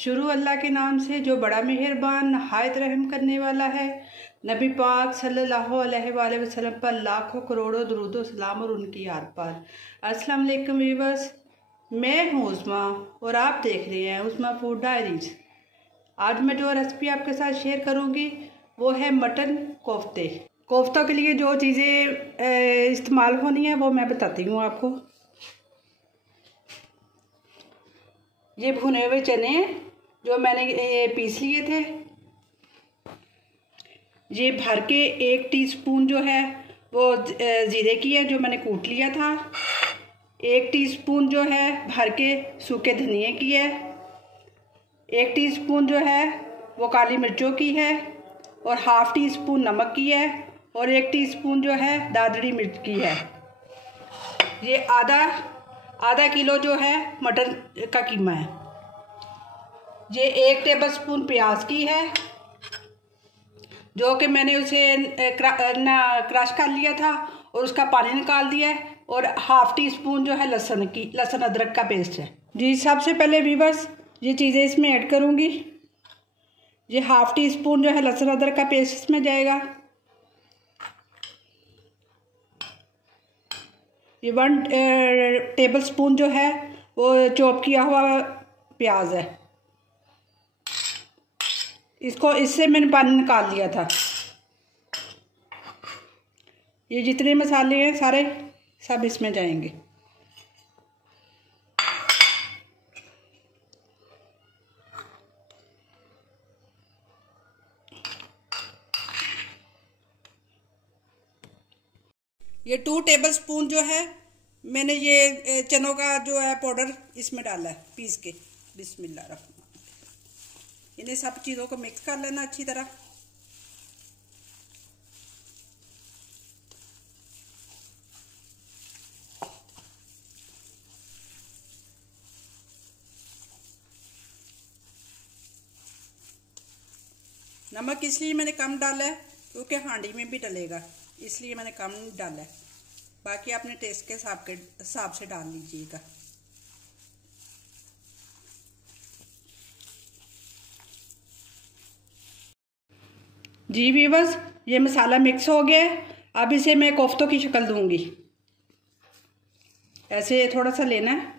शुरू अल्लाह के नाम से जो बड़ा मेहरबान नहायत रहम करने वाला है। नबी पाक सल्लल्लाहु अलैहि वसल्लम पर लाखों करोड़ों दुरूद सलाम और उनकी याद पर। अस्सलाम वालेकुम व्यूअर्स, मैं हूँ उस्मा और आप देख रहे हैं उस्मा फूड डायरीज। आज मैं जो रेसिपी आपके साथ शेयर करूँगी वो है मटन कोफ्ते। कोफ्तों के लिए जो चीज़ें इस्तेमाल होनी है वो मैं बताती हूँ आपको। ये भुने हुए चने जो मैंने पीस लिए थे, ये भर के 1 टीस्पून जो है वो ज़ीरे की है जो मैंने कूट लिया था। 1 टीस्पून जो है भर के सूखे धनिए की है। 1 टीस्पून जो है वो काली मिर्चों की है और ½ टीस्पून नमक की है और 1 टीस्पून जो है दादड़ी मिर्च की है। ये आधा किलो जो है मटन का कीमा है। ये 1 टेबलस्पून प्याज की है जो कि मैंने उसे क्रश कर लिया था और उसका पानी निकाल दिया है। और ½ टीस्पून जो है लहसुन अदरक का पेस्ट है। जी सबसे पहले व्यूअर्स ये चीज़ें इसमें ऐड करूँगी। ये ½ टीस्पून जो है लहसुन अदरक का पेस्ट इसमें जाएगा। ये 1 टेबलस्पून जो है वो चॉप किया हुआ प्याज है। इससे मैंने पानी निकाल लिया था। ये जितने मसाले हैं सारे सब इसमें जाएंगे। ये 2 टेबलस्पून जो है मैंने ये चनों का जो है पाउडर इसमें डाला है पीस के। बिस्मिल्लाह, इन्हें सब चीज़ों को मिक्स कर लेना अच्छी तरह। नमक इसलिए मैंने कम डाला है क्योंकि हांडी में भी डलेगा, इसलिए मैंने कम डाला है। बाकी अपने टेस्ट के हिसाब से डाल लीजिएगा। जी व्यूअर्स, ये मसाला मिक्स हो गया है। अब इसे मैं कोफ्तों की शक्ल दूंगी। ऐसे थोड़ा सा लेना है।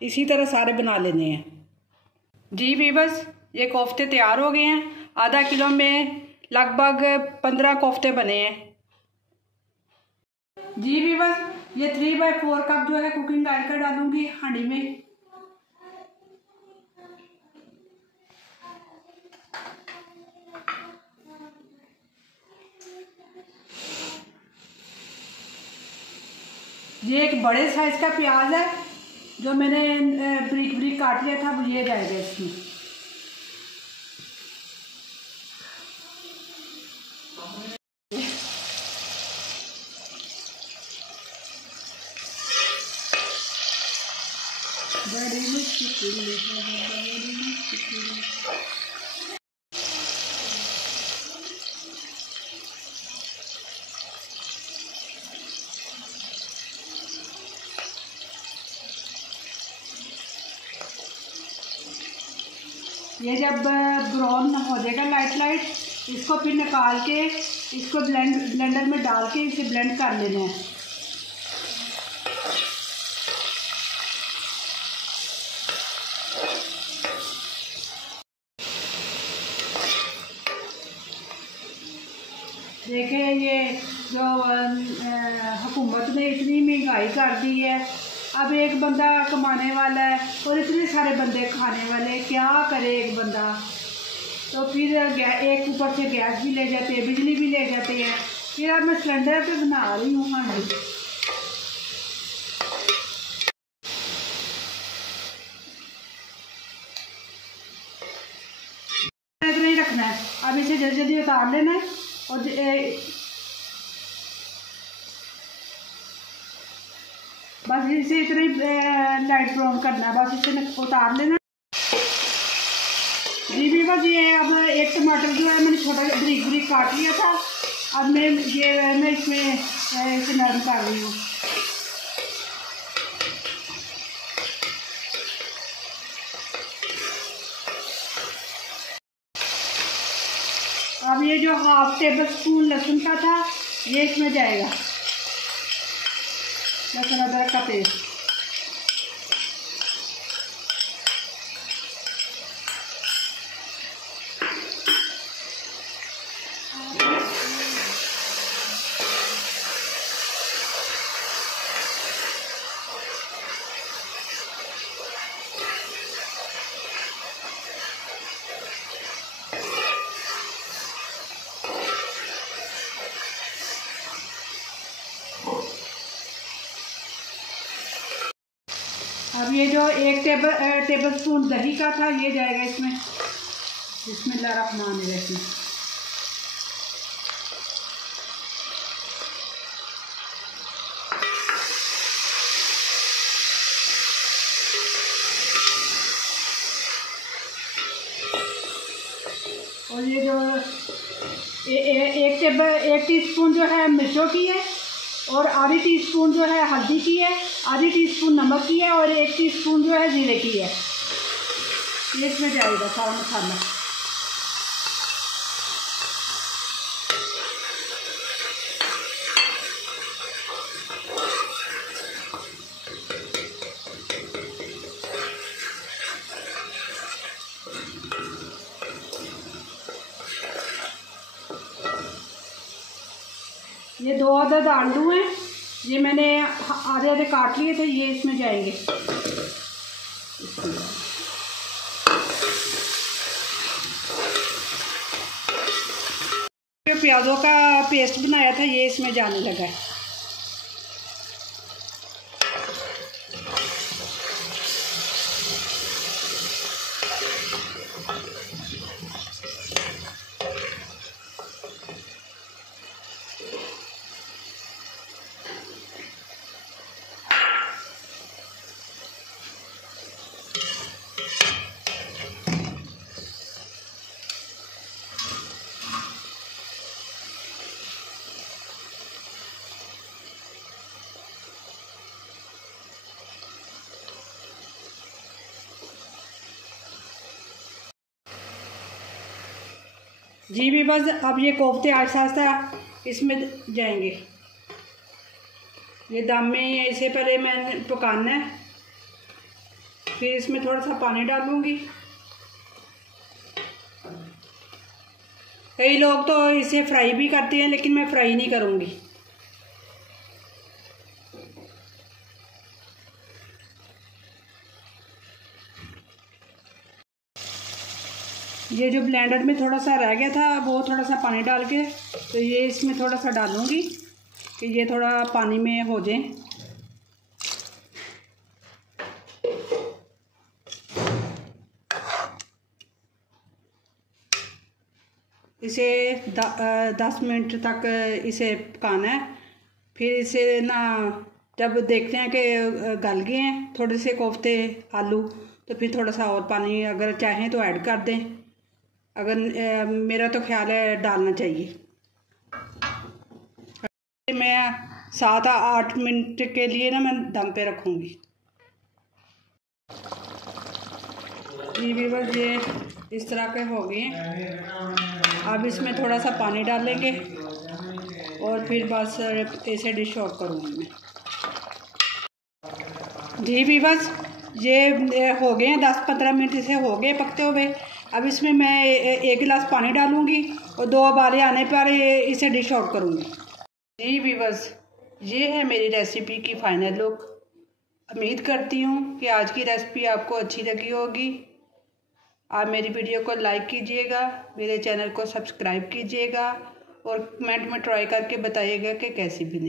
इसी तरह सारे बना लेने हैं। जी व्यूअर्स, ये कोफ्ते तैयार हो गए हैं। आधा किलो में लगभग 15 कोफ्ते बने हैं। जी व्यूअर्स, ये 3/4 कप जो है कुकिंग ऑयल का डालूंगी हांडी में। ये एक बड़े साइज का प्याज है जो मैंने ब्रिक ब्रिक काट लिया था, वो ये जाएगा इसमें। ये जब ब्राउन हो जाएगा लाइट, इसको फिर निकाल के इसको ब्लेंडर में डाल के इसे ब्लेंड कर लेना है। देखें ये जो हुकूमत ने इतनी महंगाई कर दी है, अब एक बंदा कमाने वाला है और इतने सारे बंदे खाने वाले, क्या करे एक बंदा। तो फिर एक ऊपर से गैस भी ले जाते हैं, बिजली भी ले जाते हैं। फिर अब मैं सिलेंडर पे बना रही हूँ हांडी। इतना ही रखना है। अब इसे जल्दी जल्दी उतार लेना है और बस इसे इतना ही लाइट ब्राउन करना है, बस इसे उतार लेना। जी वीवर्स, ये अब एक टमाटर जो है मैंने छोटा बारीक बारीक काट लिया था, अब मैं इसमें इसे नरम कर रही हूँ। अब ये जो 1/2 टेबल स्पून लहसुन का था ये इसमें जाएगा, लहसुन अदरक का पेस्ट। अब ये जो 1 टेबल स्पून दही का था ये जाएगा इसमें। बिस्मिल्लाहिर्रहमानिर्रहीम। और ये जो 1 टीस्पून जो है मिर्चों की है, और आधी टीस्पून जो है हल्दी की है, आधी टीस्पून नमक की है, और 1 टीस्पून जो है जीरे की है। ये इसमें जाएगा सारा मसाला। ये 2 अदद आलू हैं, ये मैंने आधे आधे काट लिए थे, ये इसमें जाएंगे। प्याज़ों का पेस्ट बनाया था ये इसमें जाने लगा है। जी भी बस अब ये कोफ्ते आहिस्ता आहिस्ता इसमें जाएंगे। ये दम में ही इसे पहले मैंने पकाना है, फिर इसमें थोड़ा सा पानी डालूंगी। कई लोग तो इसे फ्राई भी करते हैं, लेकिन मैं फ्राई नहीं करूँगी। ये जो ब्लेंडर में थोड़ा सा रह गया था वो थोड़ा सा पानी डाल के तो ये इसमें थोड़ा सा डालूंगी कि ये थोड़ा पानी में हो जाए। इसे 10 मिनट तक इसे पकाना है। फिर इसे ना जब देखते हैं कि गल गए हैं थोड़े से कोफ्ते आलू, तो फिर थोड़ा सा और पानी अगर चाहें तो ऐड कर दें। अगर मेरा तो ख्याल है डालना चाहिए। मैं 7-8 मिनट के लिए ना मैं दम पे रखूँगी। ये व्यूअर्स ये इस तरह के हो गए हैं। अब इसमें थोड़ा सा पानी डालेंगे और फिर बस इसे डिश आउट करूँगी मैं। जी व्यूअर्स ये हो गए हैं 10-15 मिनट इसे हो गए पकते हुए। अब इसमें मैं 1 गिलास पानी डालूँगी और 2 उबाले आने पर इसे डिश आउट करूँगी। जी व्यूअर्स ये है मेरी रेसिपी की फाइनल लुक। उम्मीद करती हूँ कि आज की रेसिपी आपको अच्छी लगी होगी। आप मेरी वीडियो को लाइक कीजिएगा, मेरे चैनल को सब्सक्राइब कीजिएगा और कमेंट में ट्राई करके बताइएगा कि कैसी बनी।